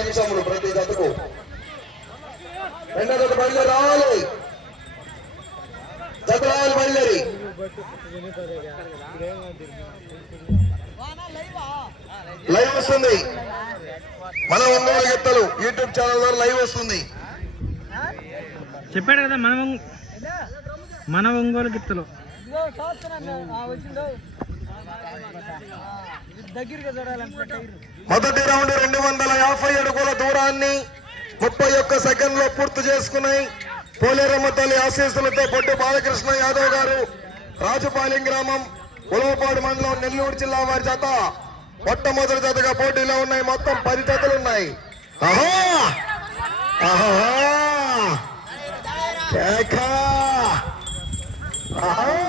నిమిషములు ప్రతి జతకు రెండో జత బయలుదేరి రావాలి. జత రావాలి బయలుదేరి. లైవ్ వస్తుంది. మన ఒంగోలు గిత్తలు. యూట్యూబ్ ఛానల్ ద్వారా లైవ్ వస్తుంది. చెప్పాడు కదా మన ఒంగ- మన ఒంగోలు గిత్తలు. మొదటి రౌండ్ రెండు వందల యాభై అడుగుల దూరాన్ని ముప్పై ఒక్క సెకండ్లో పూర్తి చేసుకున్నాయి. పోలేరమ్మ తల్లి ఆశీస్సులతో పొట్టు బాలకృష్ణ యాదవ్ గారు రాజుపాలెం గ్రామం ఉలవపాడు మండలం నెల్లూరు జిల్లా వారి జత. మొట్టమొదటి జతగా పోటీలో ఉన్నాయి. మొత్తం పది జతలు ఉన్నాయి. ఆహా ఆహా ఆహా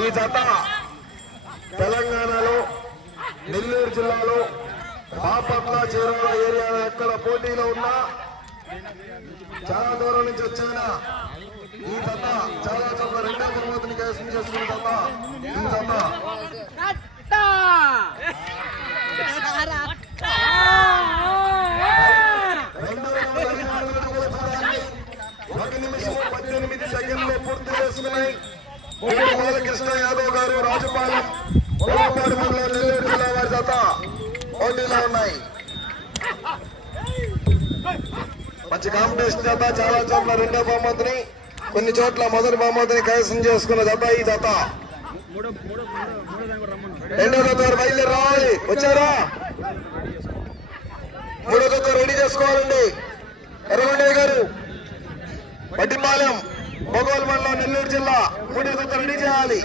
ఈ జత తెలంగాణలో నెల్లూరు జిల్లాలో బాపట్ల చీరాల ఏరియాలో ఎక్కడ పోటీలో ఉన్నా చాలా దూరం నుంచి వచ్చాయిన ఈ జత చాలా చోట్ల రెండో తరగతిని కైవసం చేసుకున్న జత ఈ జత. రెండు వందల నిమిషం పద్దెనిమిది సెకండ్లు పూర్తి చేసుకున్నాయి. కోటి బాలకృష్ణ యాదవ్ గారు రాజపాలెం పొలపాడు మండలం నెల్లూరు జిల్లా వారి జత పోటీలో ఉన్నాయి. మంచి కాంపిటీషన్ జత చాలా చోట్ల రెండో బహుమతిని కొన్ని చోట్ల మొదటి బహుమతిని కైవసం చేసుకున్న జత ఈ జత. రెండో జత బయలుదేరి రావాలి వచ్చారా? మూడో జత రెడీ చేసుకోవాలండి. ఎర్రగొండయ్య గారు పట్టిపాలెం. భోగోల్ మండలం నెల్లూరు జిల్లా మూడో రెడీ చేయాలి.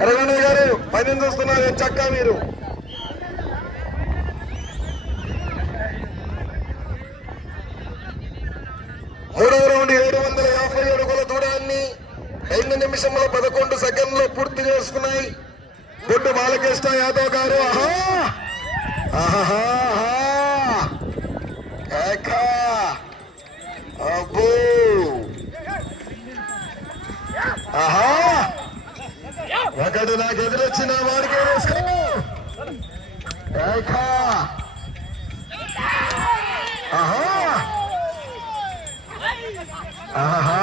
ఎర్రగొండయ్య గారు పని చూస్తున్నారు చక్కా మీరు? మూడవ రౌండ్ ఏడు వందల యాభై అడుగుల దూరాన్ని రెండు నిమిషముల పదకొండు సెకండ్లు పూర్తి చేసుకున్నాయి. బొడ్డు బాలకృష్ణ యాదవ్ గారు ఆహా! ఆహా ఏకా! అబ్బో! ఆహా! ఒకడు నాకు ఎదురొచ్చిన వాడికి వేసుకో ఆహా! ఆహా! ఆహా.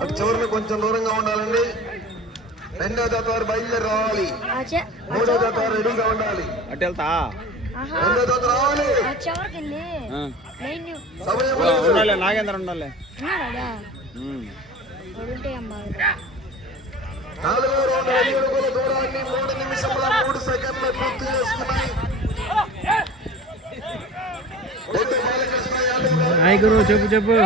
అటు చివరిని కొంచెం దూరంగా ఉండాలండి. రెండో జత వారు బయలుదేరి రావాలి. మూడో జత వారు రెడీగా ఉండాలి. అటు వెళ్తా. ఉండాలి నాగేంద్ర ఉండాలి. ఉన్నాడా? ఉమ్. ఉంటే అమ్మా. నాలుగో రౌండ్ ఐదు అడుగుల దూరాన్ని మూడు నిమిషముల మూడు సెకండ్లు పూర్తి చేసుకున్నాయి. గురు చెప్పు చెప్పు.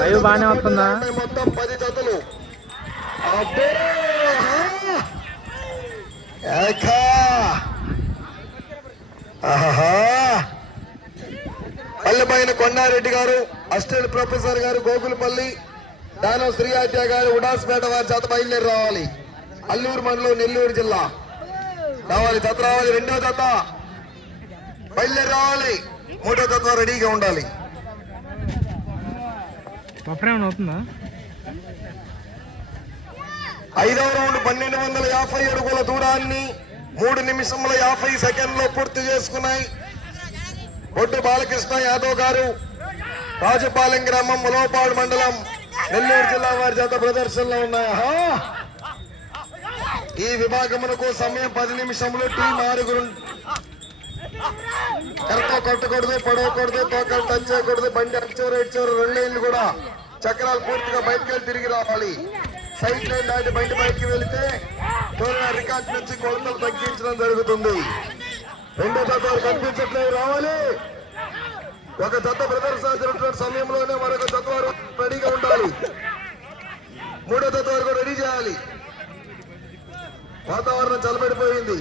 లైవ్ బాగానే వస్తుందా? మొత్తం పది జతలు. అబ్బో! ఏకా! పల్లెపైన కొండారెడ్డి గారు అసిస్టెంట్ ప్రొఫెసర్ గారు గోకులపల్లి దానం శ్రీయాత్య గారు ఉడాస్పేట వారి చేత బయలుదేరి రావాలి. అల్లూరు మండలం నెల్లూరు జిల్లా. రావాలి జత రావాలి రెండో జత. బయలుదేరి రావాలి. మూడో జత రెడీగా ఉండాలి. అవుతుందా? ఐదవ రౌండ్ పన్నెండు వందల యాభై అడుగుల దూరాన్ని మూడు నిమిషముల యాభై సెకండ్లో పూర్తి చేసుకున్నాయి. బొడ్డు బాలకృష్ణ యాదవ్ గారు రాజపాలెం గ్రామం ములవపాడు మండలం నెల్లూరు జిల్లా వారి జత ప్రదర్శనలో ఉన్నాయా ఈ విభాగమునకు సమయం పది నిమిషములు టీం ఆరుగురు కరెక్ట్ కొట్టకూడదు పడవకూడదు తోకలు టచ్ చేయకూడదు బండి అడిచోరు చివరి రెండు కూడా చక్రాలు పూర్తిగా బయటకెళ్ళి తిరిగి రావాలి. సైడ్ లైన్ దాటి బయట బయటికి వెళితే త్వరగా రికార్డ్ నుంచి కొలతలు తగ్గించడం జరుగుతుంది. రెండో జత కనిపించట్లేదు రావాలి. ఒక జత ప్రదర్శన సమయంలోనే మరొక జత వారు రెడీగా ఉండాలి. మూడో జత వరకు కూడా రెడీ చేయాలి. వాతావరణం చల్లబడిపోయింది.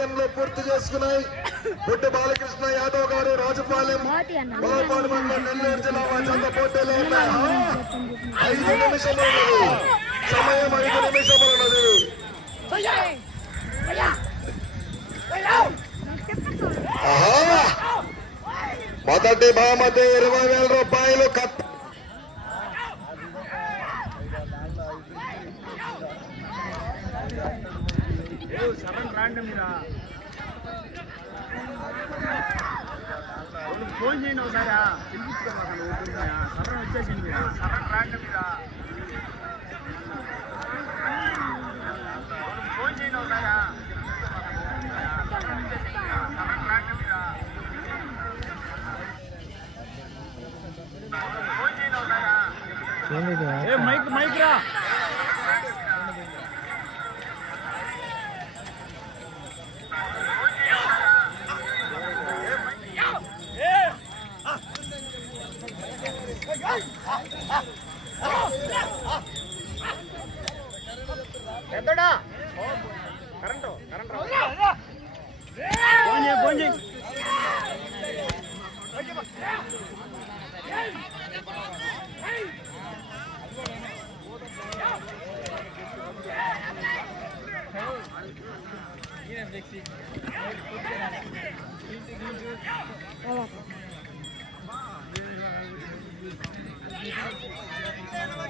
నియోజకవర్గంలో పూర్తి చేసుకున్నాయి. బొడ్డు బాలకృష్ణ యాదవ్ గారు రాజుపాలెం బోర్పాడు మండలం నెల్లూరు జిల్లా జత పోటీలో ఉన్నాయి ఐదు ఉన్నది. సమయం ఐదు నిమిషములు ఉన్నది మొదటి బహుమతి ఇరవై వేల రూపాయలు కత్తి ఫోన్ చేయండి ఒకసారి పిలిపించుకోండి సడన్ వచ్చేసింది మీరు. రాండి ఫోన్ చేయండి ఒకసారి ఏ మైక్ మైక్ రా. Hey!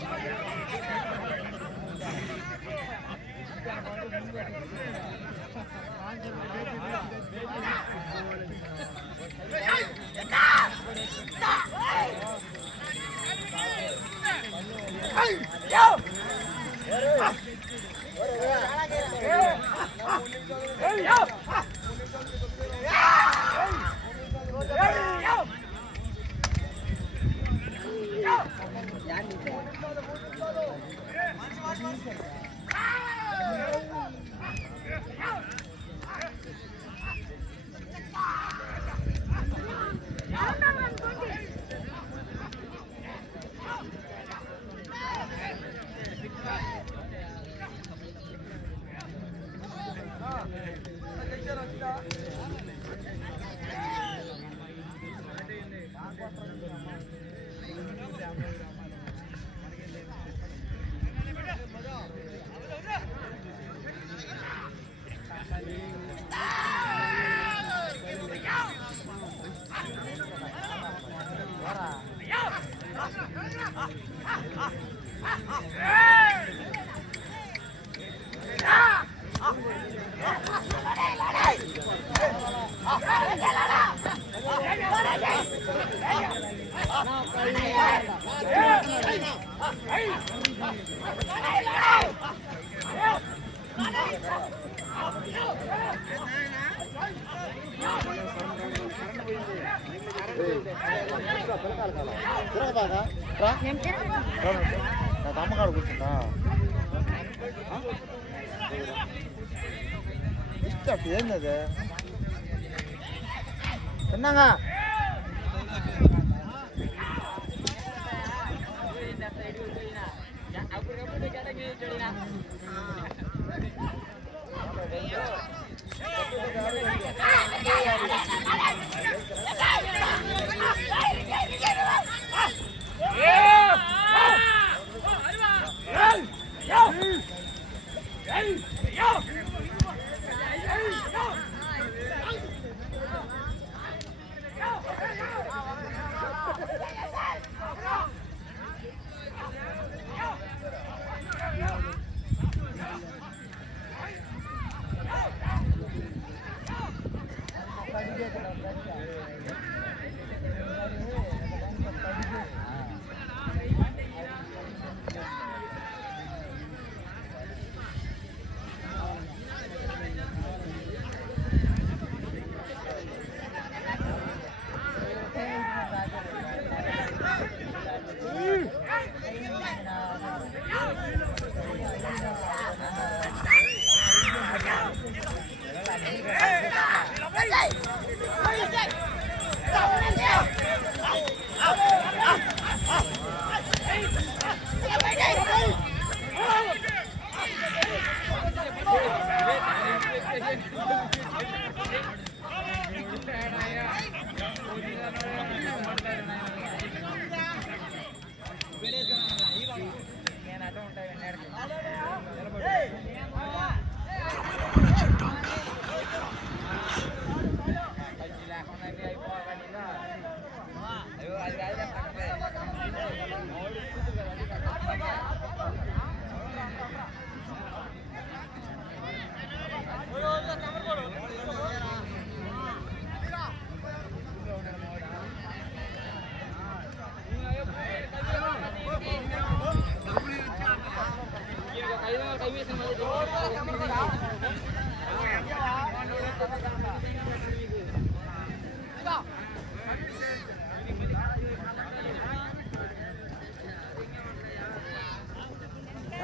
Yo! నా తమ్మకాడు కూర్చుందా ఇష్టం ఏంది అది తిన్నాగా అప్పుడు 不简单的。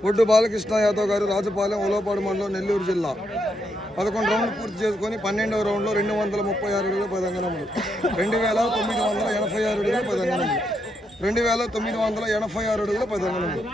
ఒడ్డు బాలకృష్ణ యాదవ్ గారు రాజపాలెం ఉలవపాడు మండలం నెల్లూరు జిల్లా. పదకొండు రౌండ్లు పూర్తి చేసుకొని పన్నెండవ రౌండ్లో రెండు వందల ముప్పై ఆరు అడుగులు పది అంగనములు రెండు వేల తొమ్మిది వందల ఎనభై ఆరు అడుగులు పది అంగనములు రెండు వేల తొమ్మిది వందల ఎనభై ఆరు అడుగులు పది అంగనములు